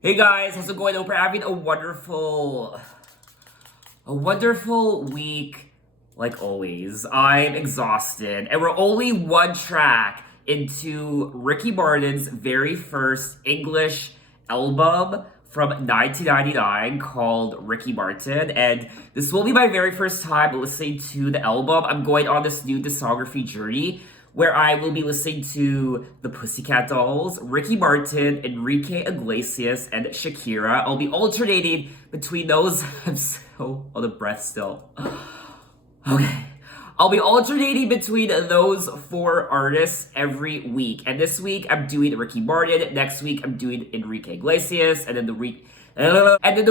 Hey guys, how's it going? Hope you're having a wonderful week, like always. I'm exhausted, and we're only one track into Ricky Martin's very first English album from 1999 called Ricky Martin, and this will be my very first time listening to the album. I'm going on this new discography journey where I will be listening to the Pussycat Dolls, Ricky Martin, Enrique Iglesias, and Shakira. I'll be alternating between those. I'm so on the breath still. Okay. I'll be alternating between those four artists every week. And this week I'm doing Ricky Martin. Next week I'm doing Enrique Iglesias. And then the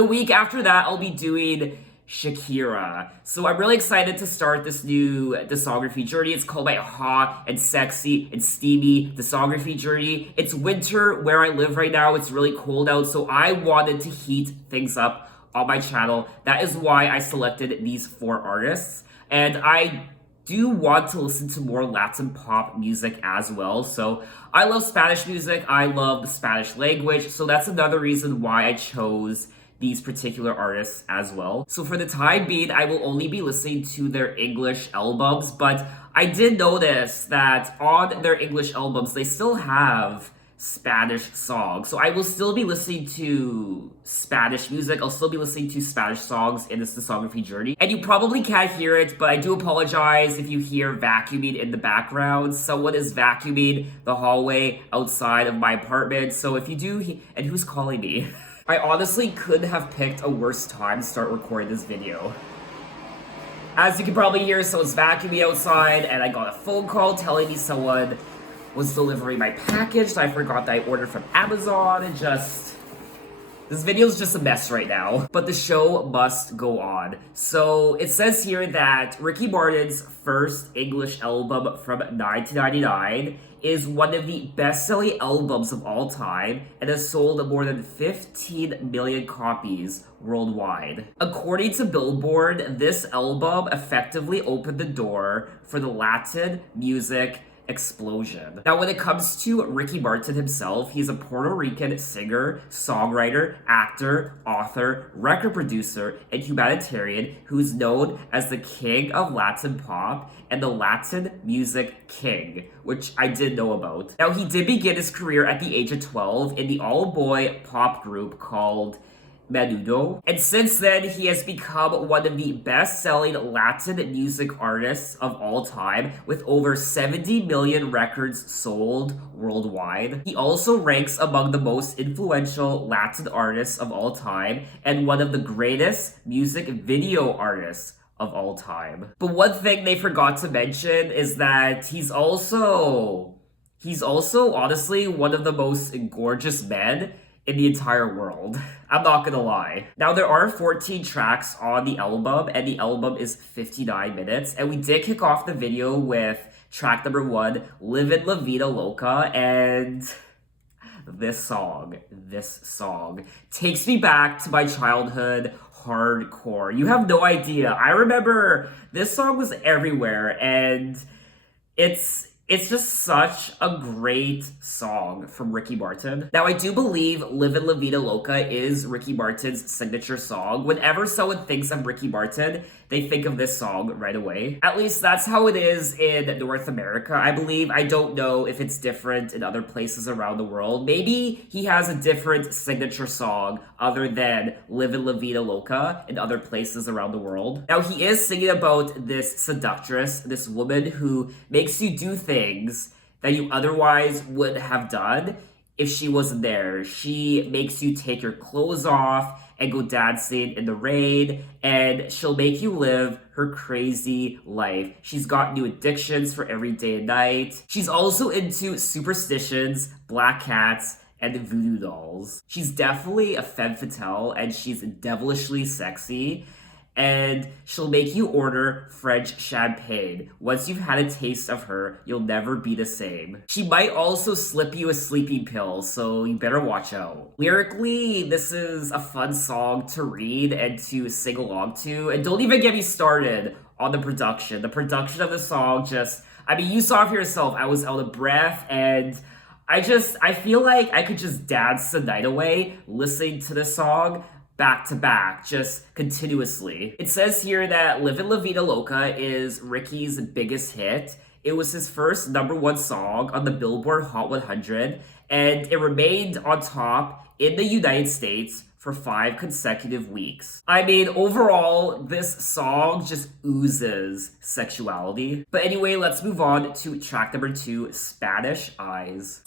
week after that I'll be doing Shakira. So I'm really excited to start this new discography journey. It's called my hot and sexy and steamy discography journey. It's winter where I live right now. It's really cold out, so I wanted to heat things up on my channel. That is why I selected these four artists. And I do want to listen to more Latin pop music as well. So I love Spanish music. I love the Spanish language. So that's another reason why I chose these particular artists as well. So for the time being, I will only be listening to their English albums, but I did notice that on their English albums, they still have Spanish songs. So I will still be listening to Spanish music. I'll still be listening to Spanish songs in this discography journey. And you probably can't hear it, but I do apologize if you hear vacuuming in the background. Someone is vacuuming the hallway outside of my apartment. So if you do, and who's calling me? I honestly couldn't have picked a worse time to start recording this video. As you can probably hear, someone's vacuuming outside, and I got a phone call telling me someone was delivering my package, so I forgot that I ordered from Amazon, and this video's just a mess right now. But the show must go on. So it says here that Ricky Martin's first English album from 1999 is one of the best-selling albums of all time and has sold more than 15 million copies worldwide. According to Billboard, this album effectively opened the door for the Latin music explosion. Now, when it comes to Ricky Martin himself, he's a Puerto Rican singer, songwriter, actor, author, record producer, and humanitarian who's known as the king of Latin pop and the Latin music king, which I did know about. Now, he did begin his career at the age of 12 in the all-boy pop group called Menudo. And since then, he has become one of the best-selling Latin music artists of all time, with over 70 million records sold worldwide. He also ranks among the most influential Latin artists of all time, and one of the greatest music video artists of all time. But one thing they forgot to mention is that he's also honestly one of the most gorgeous men in the entire world. I'm not gonna lie. Now, there are 14 tracks on the album, and the album is 59 minutes. And we did kick off the video with track number 1, Livin, Vida, Loca, and this song takes me back to my childhood hardcore. You have no idea. I remember this song was everywhere, and it's just such a great song from Ricky Martin. Now, I do believe Livin' La Vida Loca is Ricky Martin's signature song. Whenever someone thinks of Ricky Martin, they think of this song right away. At least that's how it is in North America, I believe. I don't know if it's different in other places around the world. Maybe he has a different signature song other than Livin, Vida, Loca in other places around the world. Now, he is singing about this seductress, this woman who makes you do things that you otherwise would have done if she wasn't there. She makes you take your clothes off and go dancing in the rain, and she'll make you live her crazy life. She's got new addictions for every day and night. She's also into superstitions, black cats, and voodoo dolls. She's definitely a femme fatale, and she's devilishly sexy. And she'll make you order French champagne. Once you've had a taste of her, you'll never be the same. She might also slip you a sleeping pill, so you better watch out. Lyrically, this is a fun song to read and to sing along to. And don't even get me started on the production. The production of the song you saw for yourself, I was out of breath, and I feel like I could just dance the night away listening to this song back to back, just continuously. It says here that Livin' La Vida Loca is Ricky's biggest hit. It was his first #1 song on the Billboard Hot 100, and it remained on top in the United States for 5 consecutive weeks. I mean, overall, this song just oozes sexuality. But anyway, let's move on to track #2, Spanish Eyes.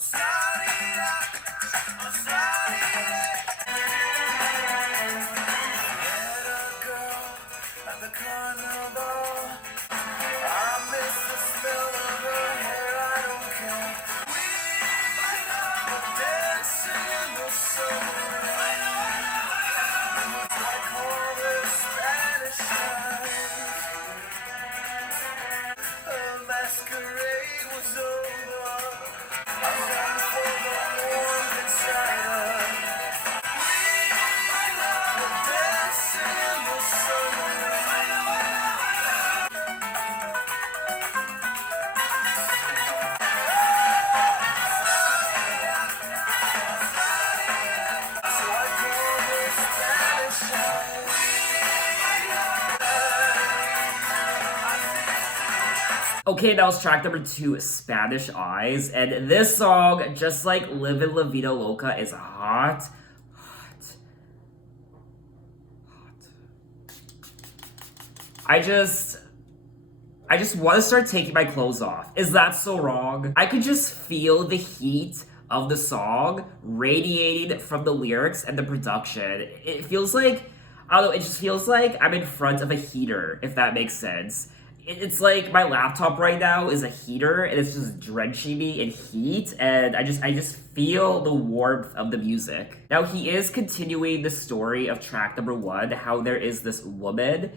Okay, that was track #2, Spanish Eyes. And this song, just like Livin' La Vida Loca, is hot. I just want to start taking my clothes off. Is that so wrong? I could just feel the heat of the song radiating from the lyrics and the production. It feels like, I don't know, it just feels like I'm in front of a heater, if that makes sense. It's like my laptop right now is a heater, and it's just drenching me in heat, and I just feel the warmth of the music. Now, he is continuing the story of track #1, how there is this woman,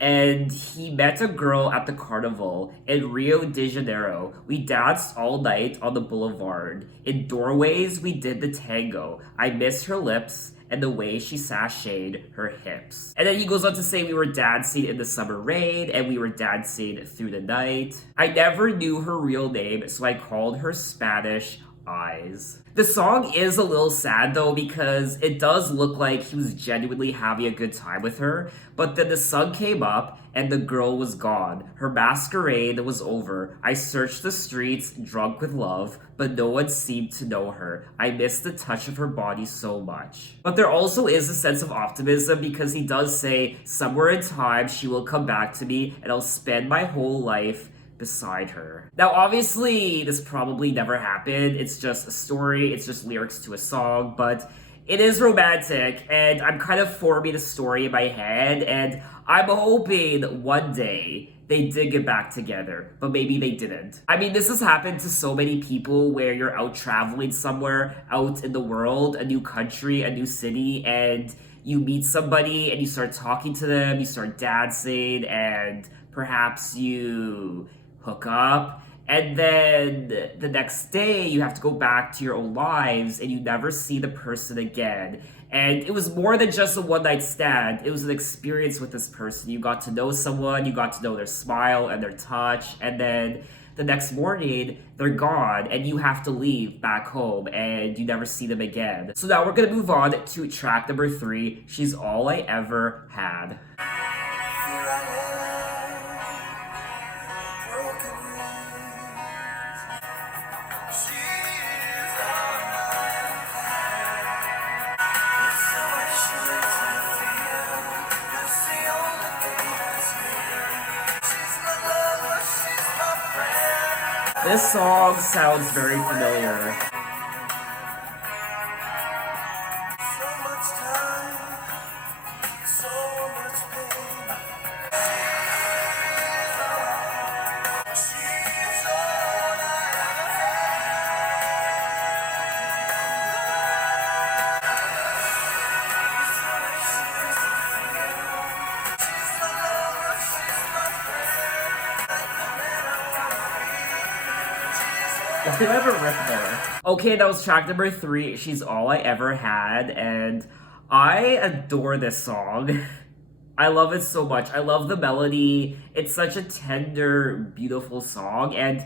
and he met a girl at the carnival in Rio de Janeiro. We danced all night on the boulevard. In doorways, we did the tango. I miss her lips and the way she sashayed her hips. And then he goes on to say we were dancing in the summer rain and we were dancing through the night. I never knew her real name, so I called her Spanish Eyes. The song is a little sad though, because it does look like he was genuinely having a good time with her, but then the sun came up and the girl was gone. Her masquerade was over. I searched the streets drunk with love, but no one seemed to know her. I missed the touch of her body so much. But there also is a sense of optimism, because he does say, somewhere in time she will come back to me and I'll spend my whole life beside her. Now, obviously, this probably never happened. It's just a story. It's just lyrics to a song, but it is romantic, and I'm kind of forming a story in my head, and I'm hoping one day they did get back together, but maybe they didn't. I mean, this has happened to so many people where you're out traveling somewhere out in the world, a new country, a new city, and you meet somebody and you start talking to them, you start dancing, and perhaps you hook up, and then the next day you have to go back to your own lives and you never see the person again. And it was more than just a one-night stand. It was an experience with this person. You got to know someone, you got to know their smile and their touch, and then the next morning they're gone and you have to leave back home and you never see them again. So now we're gonna move on to track #3, She's All I Ever Had. This song sounds very familiar. Who ever ripped there? Okay, that was track number 3, She's All I Ever Had, and I adore this song. I love it so much. I love the melody. It's such a tender, beautiful song, and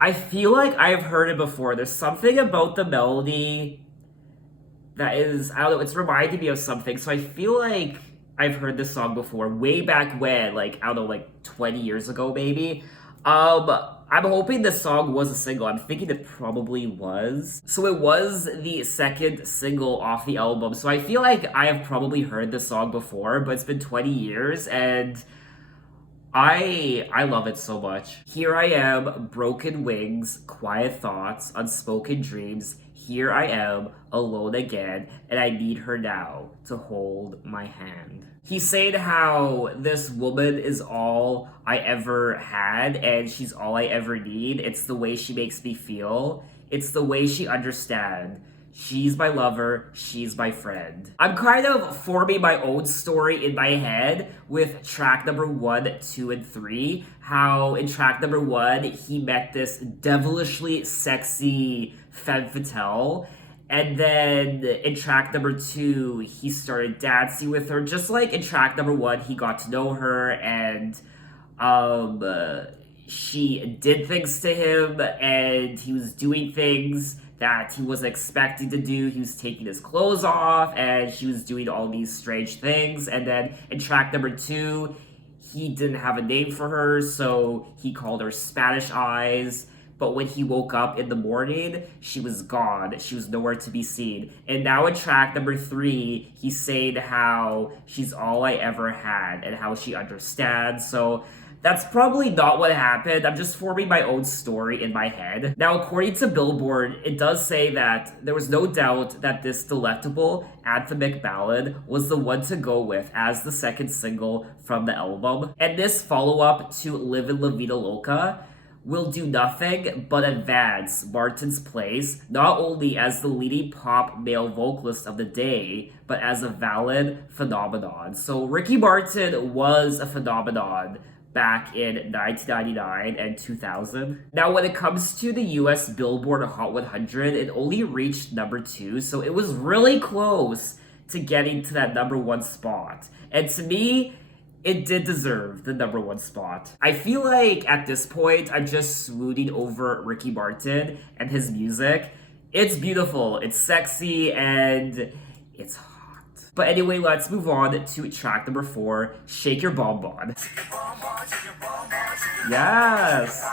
I feel like I've heard it before. There's something about the melody that is, I don't know, it's reminding me of something, so I feel like I've heard this song before, way back when, like, I don't know, like 20 years ago, maybe. I'm hoping this song was a single. I'm thinking it probably was. So it was the second single off the album. So I feel like I have probably heard this song before, but it's been 20 years and I love it so much. Here I am, broken wings, quiet thoughts, unspoken dreams. Here I am, alone again, and I need her now to hold my hand. He's saying how this woman is all I ever had, and she's all I ever need. It's the way she makes me feel. It's the way she understands. She's my lover, she's my friend. I'm kind of forming my own story in my head with track number 1, 2, and 3. How in track number 1, he met this devilishly sexy femme fatale. And then in track number 2, he started dancing with her. Just like in track number 1, he got to know her and she did things to him and he was doing things that he wasn't expecting to do. He was taking his clothes off and she was doing all these strange things. And then in track number 2, he didn't have a name for her, so he called her Spanish Eyes. But when he woke up in the morning, she was gone. She was nowhere to be seen. And now in track number 3, he's saying how she's all I ever had and how she understands. So that's probably not what happened. I'm just forming my own story in my head. Now, according to Billboard, it does say that there was no doubt that this delectable anthemic ballad was the one to go with as the second single from the album. And this follow-up to Livin, Vida, Loca will do nothing but advance Martin's place, not only as the leading pop male vocalist of the day, but as a valid phenomenon. So Ricky Martin was a phenomenon back in 1999 and 2000. Now, when it comes to the US Billboard Hot 100, it only reached number 2, so it was really close to getting to that number 1 spot. And to me, it did deserve the number 1 spot. I feel like at this point, I'm just swooning over Ricky Martin and his music. It's beautiful, it's sexy, and it's hot. But anyway, let's move on to track number 4, Shake Your Bomb Bomb. Yes!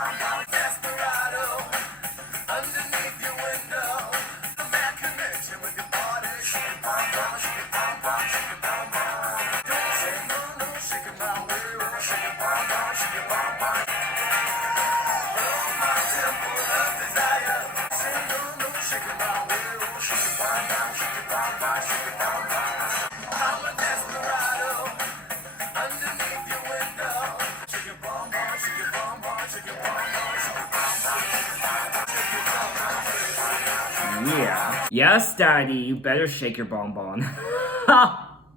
Yeah. Yes, Daddy, you better shake your bonbon.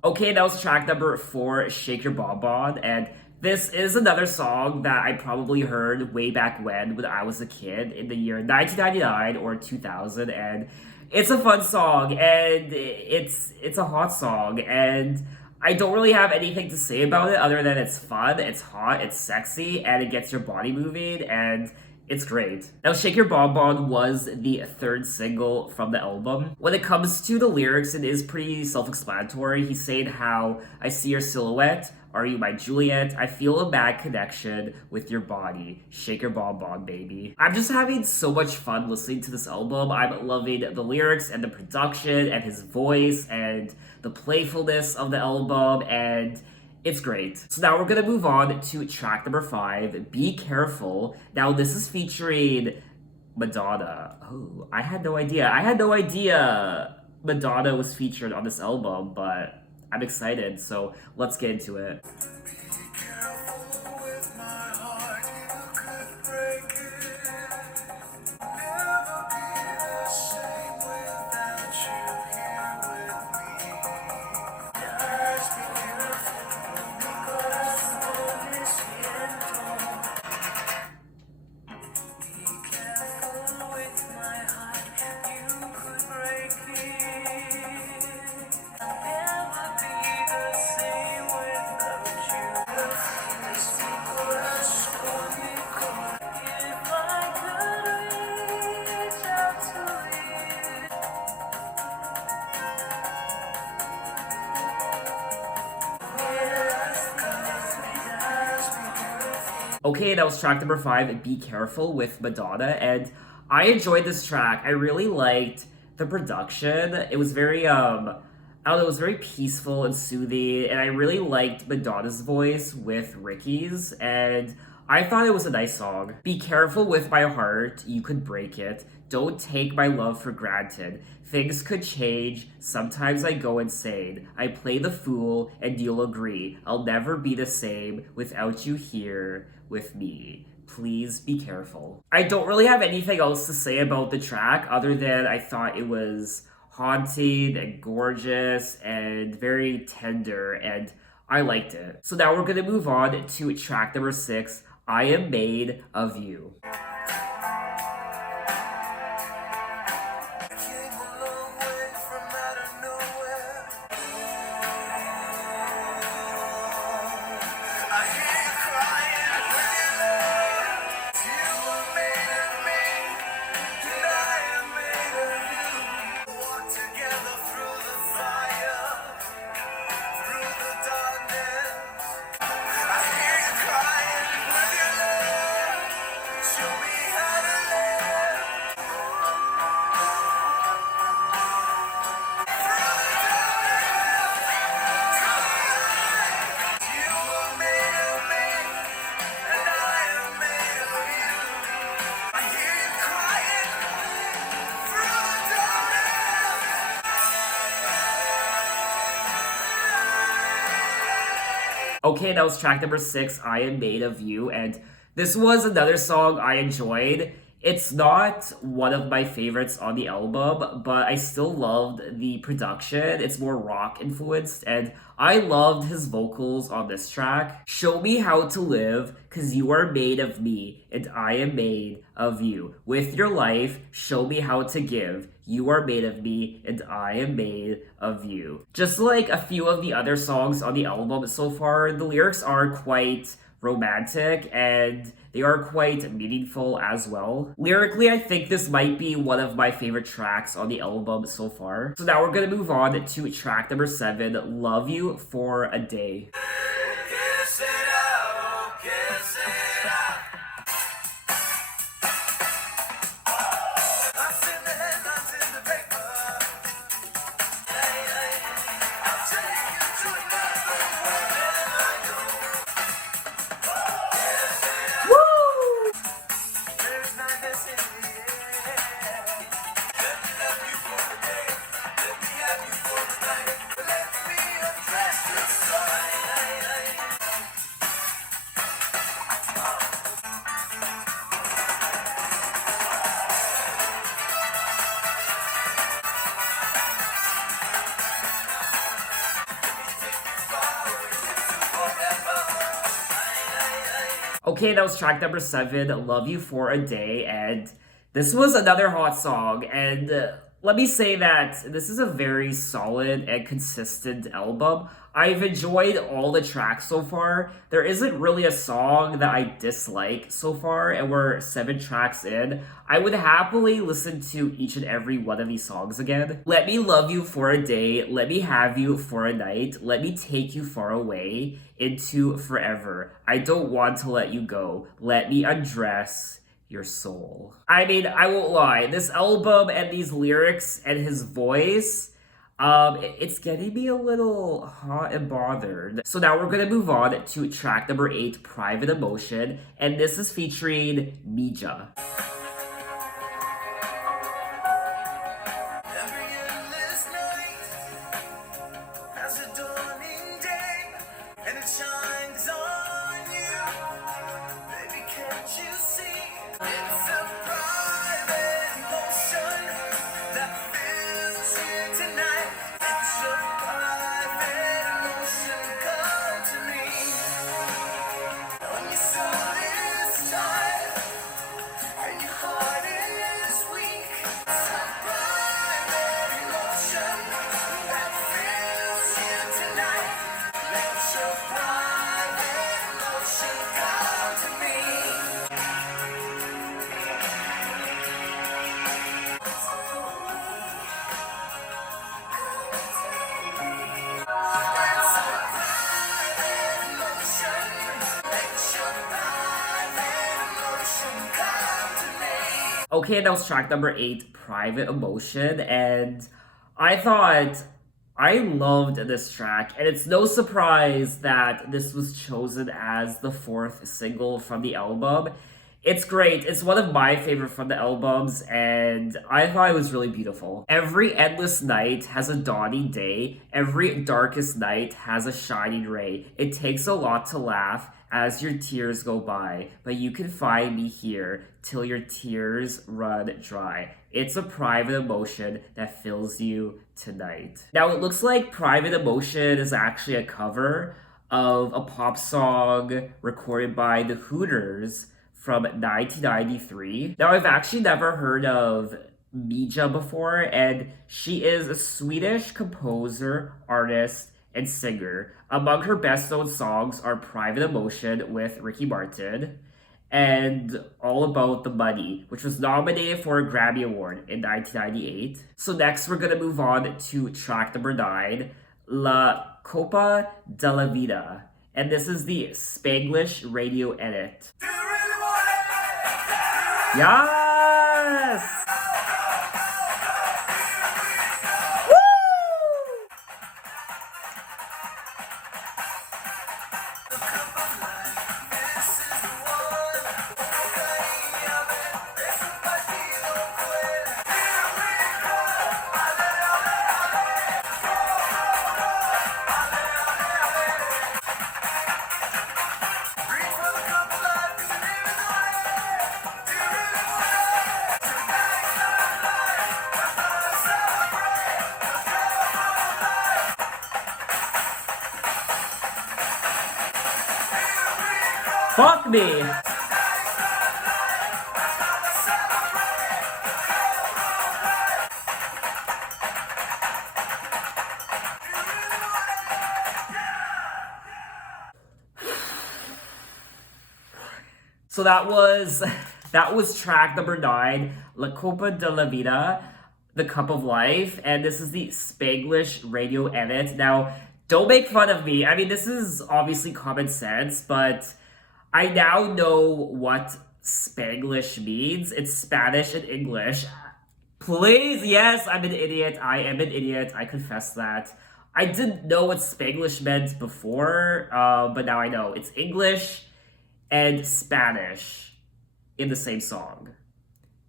Okay, that was track number 4, Shake Your Bonbon, and this is another song that I probably heard way back when I was a kid in the year 1999 or 2000, and it's a fun song, and it's a hot song, and I don't really have anything to say about it other than it's fun, it's hot, it's sexy, and it gets your body moving, and it's great. Now, Shake Your Bonbon was the 3rd single from the album. When it comes to the lyrics, it is pretty self-explanatory. He's saying how, I see your silhouette, are you my Juliet? I feel a bad connection with your body. Shake your bonbon, baby. I'm just having so much fun listening to this album. I'm loving the lyrics and the production and his voice and the playfulness of the album, and It's great. So now we're gonna move on to track number 5, Be Careful. Now this is featuring Madonna. Oh, I had no idea. I had no idea Madonna was featured on this album, but I'm excited, so let's get into it. Okay, that was track number 5, Be Careful with Madonna, and I enjoyed this track. I really liked the production. It was very, I don't know, it was very peaceful and soothing, and I really liked Madonna's voice with Ricky's, and I thought it was a nice song. Be careful with my heart, you could break it. Don't take my love for granted. Things could change, sometimes I go insane. I play the fool, and you'll agree. I'll never be the same without you here with me. Please be careful. I don't really have anything else to say about the track other than I thought it was haunting and gorgeous and very tender, and I liked it. So now we're gonna move on to track number 6, I Am Made of You. Okay, that was track number 6, I Am Made of You, and this was another song I enjoyed. It's not one of my favorites on the album, but I still loved the production. It's more rock influenced, and I loved his vocals on this track. Show me how to live, cause you are made of me, and I am made of you. With your life, show me how to give. You are made of me, and I am made of you. Just like a few of the other songs on the album so far, the lyrics are quite romantic and they are quite meaningful as well. Lyrically, I think this might be one of my favorite tracks on the album so far. So now we're gonna move on to track number 7, Love You for a Day. Okay, that was track number 7, Love You for a Day, and this was another hot song, and let me say that this is a very solid and consistent album. I've enjoyed all the tracks so far. There isn't really a song that I dislike so far, and we're 7 tracks in. I would happily listen to each and every one of these songs again. Let me love you for a day, let me have you for a night, let me take you far away into forever. I don't want to let you go, let me undress your soul. I mean, I won't lie, this album and these lyrics and his voice, It's getting me a little hot and bothered. So now we're gonna move on to track number 8, Private Emotion, and this is featuring Mija. Okay, that was track number 8, Private Emotion, and I thought I loved this track, and it's no surprise that this was chosen as the 4th single from the album. It's great. It's one of my favorite from the albums, and I thought it was really beautiful. Every endless night has a dawning day. Every darkest night has a shining ray. It takes a lot to laugh as your tears go by, but you can find me here till your tears run dry. It's a private emotion that fills you tonight. Now, it looks like Private Emotion is actually a cover of a pop song recorded by the Hooters from 1993. Now, I've actually never heard of Mija before, and she is a Swedish composer, artist, and singer. Among her best known songs are Private Emotion with Ricky Martin and All About the Money, which was nominated for a Grammy Award in 1998. So next we're gonna move on to track number 9, La Copa de la Vida. And this is the Spanglish radio edit. Yes! Fuck me! So that was track number 9, La Copa de la Vida, The Cup of Life, and this is the Spanglish radio edit. Now, don't make fun of me. I mean, this is obviously common sense, but I now know what Spanglish means. It's Spanish and English. Please, yes, I'm an idiot. I am an idiot. I confess that. I didn't know what Spanglish meant before, but now I know. It's English and Spanish in the same song.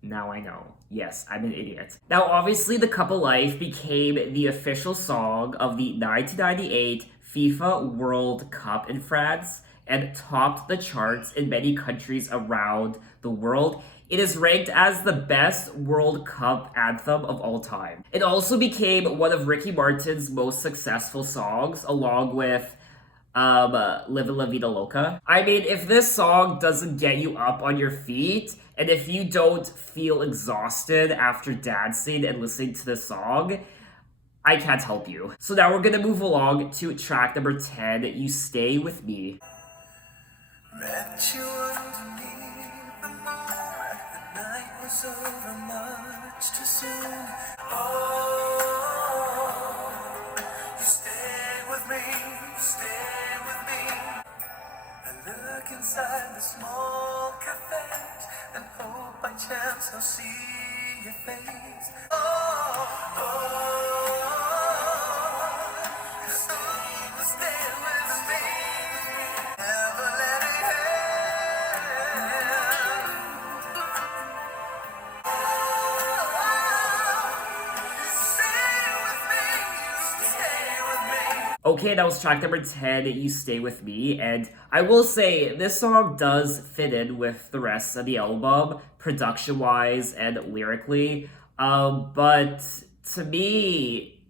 Now I know. Yes, I'm an idiot. Now, obviously, The Cup of Life became the official song of the 1998 FIFA World Cup in France and topped the charts in many countries around the world. It is ranked as the best World Cup anthem of all time. It also became one of Ricky Martin's most successful songs, along with Livin, Vida, Loca. I mean, if this song doesn't get you up on your feet, and if you don't feel exhausted after dancing and listening to this song, I can't help you. So now we're gonna move along to track number 10, You Stay With Me. Met you underneath the moon. The night was over much too soon. Oh, you stay with me, stay with me. I look inside the small cafe and hope by chance I'll see your face. Oh, oh. Okay, that was track number 10, You Stay With Me, and I will say, this song does fit in with the rest of the album, production-wise and lyrically, but to me,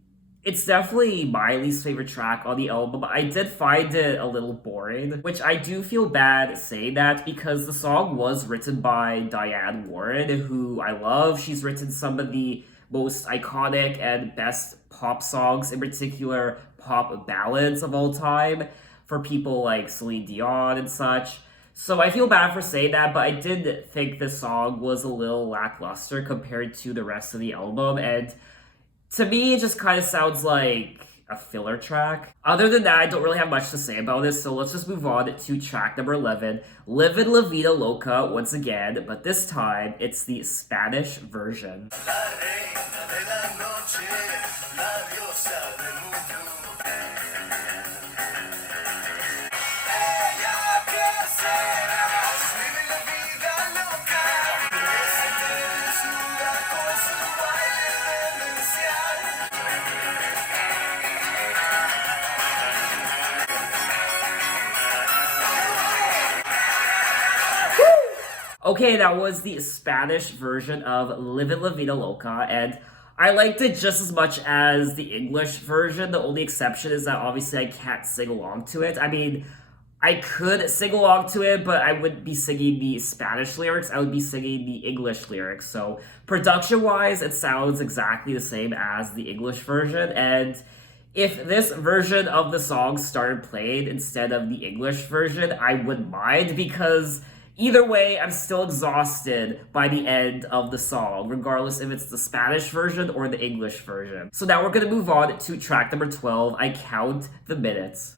it's definitely my least favorite track on the album. I did find it a little boring, which I do feel bad saying that because the song was written by Diane Warren, who I love. She's written some of the most iconic and best pop songs, in particular pop ballads of all time, for people like Celine Dion and such. So I feel bad for saying that, but I did think the song was a little lackluster compared to the rest of the album, and to me, it just kind of sounds like a filler track. Other than that, I don't really have much to say about this, so let's just move on to track number 11, Livin, Vida, Loca, once again, but this time, it's the Spanish version. Okay, that was the Spanish version of Livin' La Vida Loca, and I liked it just as much as the English version. The only exception is that obviously I can't sing along to it. I mean, I could sing along to it, but I wouldn't be singing the Spanish lyrics. I would be singing the English lyrics. So production-wise, it sounds exactly the same as the English version, and if this version of the song started playing instead of the English version, I wouldn't mind because either way, I'm still exhausted by the end of the song, regardless if it's the Spanish version or the English version. So now we're gonna move on to track number 12, I Count the Minutes.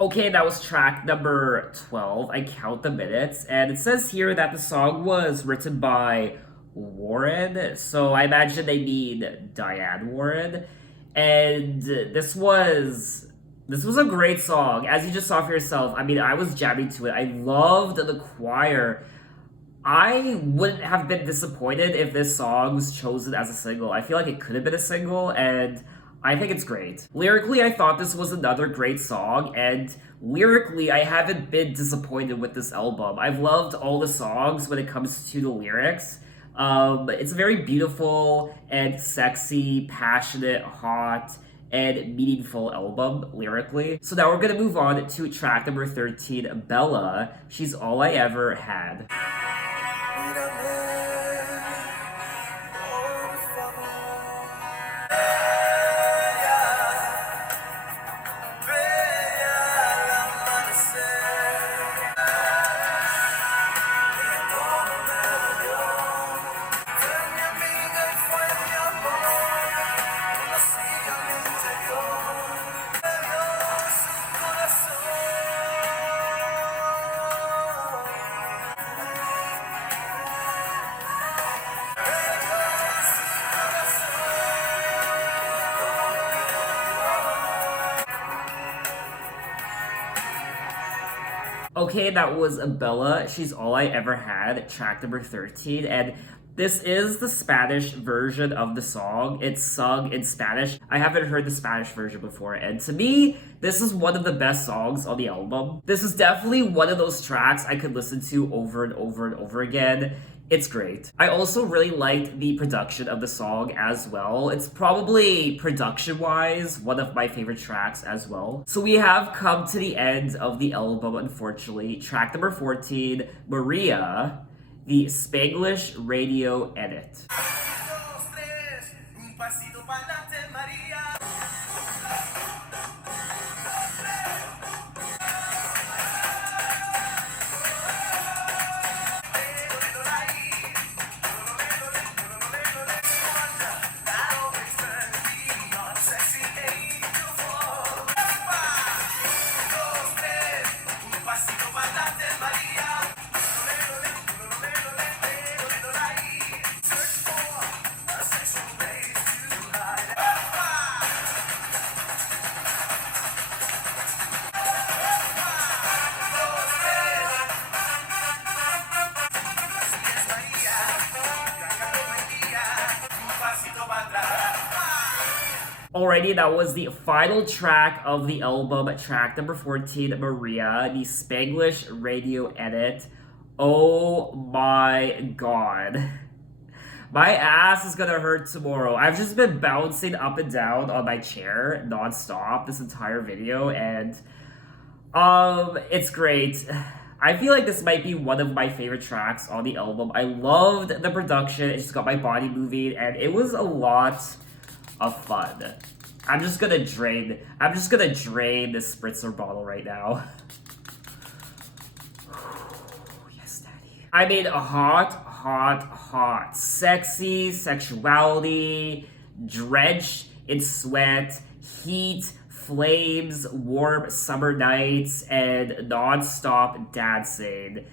Okay, that was track number 12, I Count the Minutes, and it says here that the song was written by Warren, so I imagine they mean Diane Warren, and this was a great song, as you just saw for yourself. I mean, I was jamming to it. I loved the choir. I wouldn't have been disappointed if this song was chosen as a single. I feel like it could have been a single, and I think it's great. Lyrically, I thought this was another great song, and lyrically, I haven't been disappointed with this album. I've loved all the songs when it comes to the lyrics. It's a very beautiful and sexy, passionate, hot, and meaningful album lyrically. So now we're gonna move on to track number 13, Bella, She's All I Ever Had. Okay, that was Bella, She's All I Ever Had, track number 13, and this is the Spanish version of the song. It's sung in Spanish. I haven't heard the Spanish version before, and to me, this is one of the best songs on the album. This is definitely one of those tracks I could listen to over and over and over again. It's great. I also really liked the production of the song as well. It's probably, production-wise, one of my favorite tracks as well. So we have come to the end of the album, unfortunately. Track number 14, Maria, the Spanglish radio edit. Alrighty, that was the final track of the album, track number 14, Maria, the Spanglish radio edit. Oh my god. My ass is gonna hurt tomorrow. I've just been bouncing up and down on my chair nonstop this entire video, and it's great. I feel like this might be one of my favorite tracks on the album. I loved the production, it just got my body moving, and it was a lot of fun. I'm just gonna drain this spritzer bottle right now. Yes, daddy. I mean, hot. Sexy, sexuality, drenched in sweat, heat, flames, warm summer nights, and non-stop dancing.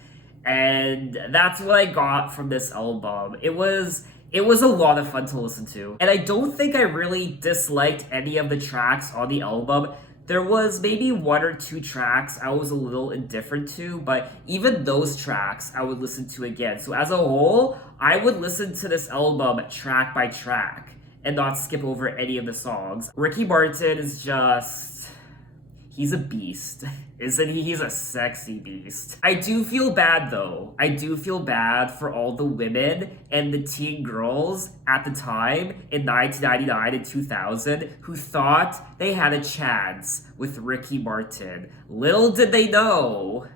And that's what I got from this album. It was a lot of fun to listen to. And I don't think I really disliked any of the tracks on the album. There was maybe one or two tracks I was a little indifferent to, but even those tracks I would listen to again. So as a whole, I would listen to this album track by track and not skip over any of the songs. Ricky Martin is just... he's a beast, isn't he? He's a sexy beast. I do feel bad though. I do feel bad for all the women and the teen girls at the time in 1999 and 2000 who thought they had a chance with Ricky Martin. Little did they know.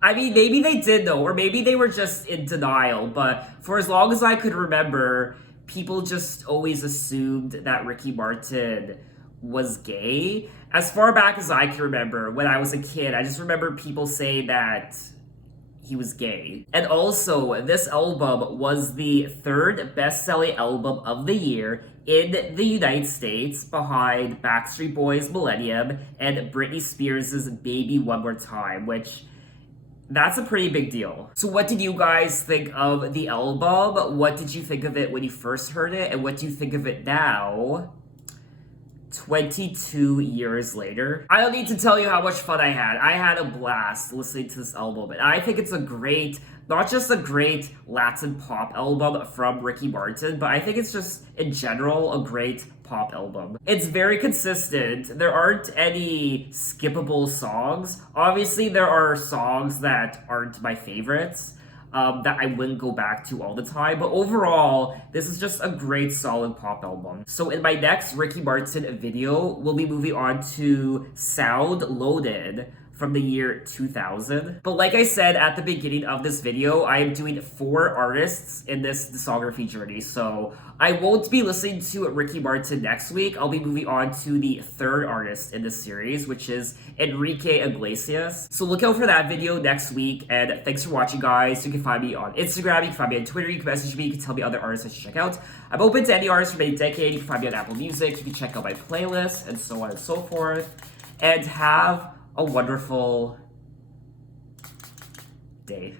I mean, maybe they did know, or maybe they were just in denial, but for as long as I could remember, people just always assumed that Ricky Martin was gay. As far back as I can remember, when I was a kid, I just remember people saying that he was gay. And also, this album was the third best-selling album of the year in the United States, behind Backstreet Boys' Millennium and Britney Spears' Baby One More Time, which... that's a pretty big deal. So what did you guys think of the album? What did you think of it when you first heard it? And what do you think of it now, 22 years later? I don't need to tell you how much fun I had. I had a blast listening to this album. And I think it's a great, not just a great Latin pop album from Ricky Martin, but I think it's just, in general, a great pop album. It's very consistent. There aren't any skippable songs. Obviously, there are songs that aren't my favorites, that I wouldn't go back to all the time, but overall, this is just a great, solid pop album. So in my next Ricky Martin video, we'll be moving on to Sound Loaded from the year 2000. But like I said at the beginning of this video, I am doing 4 artists in this discography journey, so I won't be listening to Ricky Martin next week. I'll be moving on to the 3rd artist in this series, which is Enrique Iglesias. So look out for that video next week, and thanks for watching, guys. You can find me on Instagram, you can find me on Twitter, you can message me, you can tell me other artists I should check out. I'm open to any artist from any decade. You can find me on Apple Music, you can check out my playlist, and so on and so forth. And have a wonderful day.